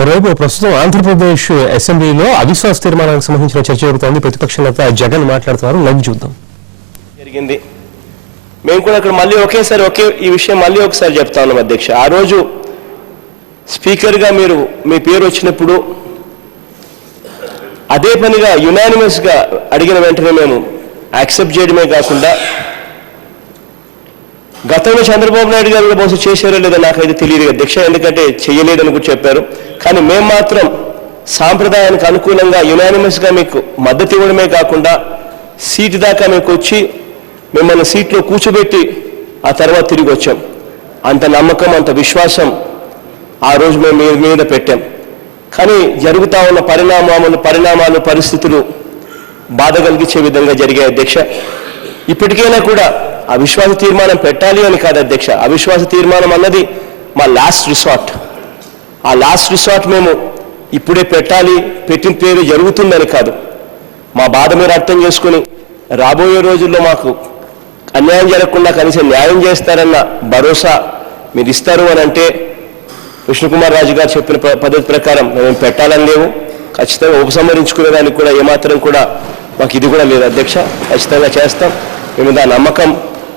మరోవైపు ప్రస్తుతం ఆంధ్రప్రదేశ్ అసెంబ్లీలో అవిశ్వాస తీర్మానానికి సంబంధించిన చర్చ జరుగుతోంది. ప్రతిపక్ష నేత జగన్ మాట్లాడుతున్నారు. లైవ్ చూద్దాం. జరిగింది. మేము కూడా ఇక్కడ మళ్ళీ ఈ విషయం మళ్ళీ ఒకసారి చెప్తా ఉన్నాం అధ్యక్ష. ఆ రోజు స్పీకర్గా మీ పేరు వచ్చినప్పుడు అదే పనిగా యునానిమస్గా అడిగిన వెంటనే మేము యాక్సెప్ట్ చేయడమే కాకుండా గతంలో చంద్రబాబు నాయుడు గారు బహుశా చేశారో లేదో నాకైతే తెలియదు అధ్యక్ష, ఎందుకంటే చేయలేదని కూడా చెప్పారు. కానీ మేము మాత్రం సాంప్రదాయానికి అనుకూలంగా యునానిమస్గా మీకు మద్దతు ఇవ్వడమే కాకుండా సీటు దాకా మీకు వచ్చి మిమ్మల్ని సీట్లో కూర్చోబెట్టి ఆ తర్వాత తిరిగి వచ్చాం. అంత నమ్మకం, అంత విశ్వాసం ఆ రోజు మేము మీ మీద పెట్టాం. కానీ జరుగుతూ ఉన్న పరిణామాలు పరిస్థితులు బాధ కలిగించే విధంగా జరిగాయి అధ్యక్ష. ఇప్పటికైనా కూడా అవిశ్వాస తీర్మానం పెట్టాలి అని కాదు అధ్యక్ష, అవిశ్వాస తీర్మానం అన్నది మా లాస్ట్ రిసార్ట్. ఆ లాస్ట్ రిసార్ట్ మేము ఇప్పుడే పెట్టాలి, పెట్టిన పేరు జరుగుతుందని కాదు. మా బాధ మీరు అర్థం చేసుకుని రాబోయే రోజుల్లో మాకు అన్యాయం జరగకుండా కనీసం న్యాయం చేస్తారన్న భరోసా మీరు ఇస్తారు అని అంటే విష్ణుకుమార్ రాజు గారు చెప్పిన పద్ధతి ప్రకారం మేము పెట్టాలని లేవు. ఖచ్చితంగా ఉపసంహరించుకునేదానికి కూడా ఏమాత్రం కూడా మాకు ఇది కూడా లేదు అధ్యక్ష. ఖచ్చితంగా చేస్తాం. మేము దాని నమ్మకం,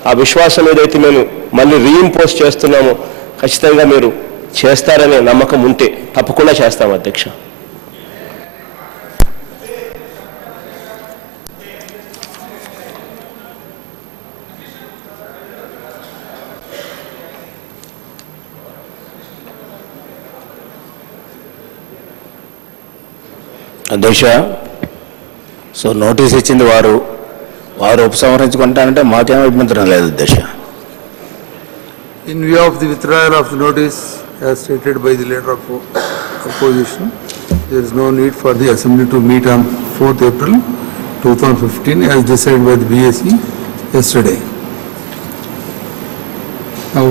ఆ విశ్వాసం ఏదైతే మేము మళ్ళీ రీఇంపోజ్ చేస్తున్నామో ఖచ్చితంగా మీరు చేస్తారనే నమ్మకం ఉంటే తప్పకుండా చేస్తాం అధ్యక్ష. అధ్యక్ష, సో నోటీస్ ఇచ్చింది వారు ఉపసంహరించుకుంటానంటే మాకేమో ఇబ్బంది లేదు అధ్యక్ష. In view of the withdrawal of the notice as stated by the leader of opposition, there is no need for the assembly to meet on 4th April 2015 as decided by the BSE yesterday. Now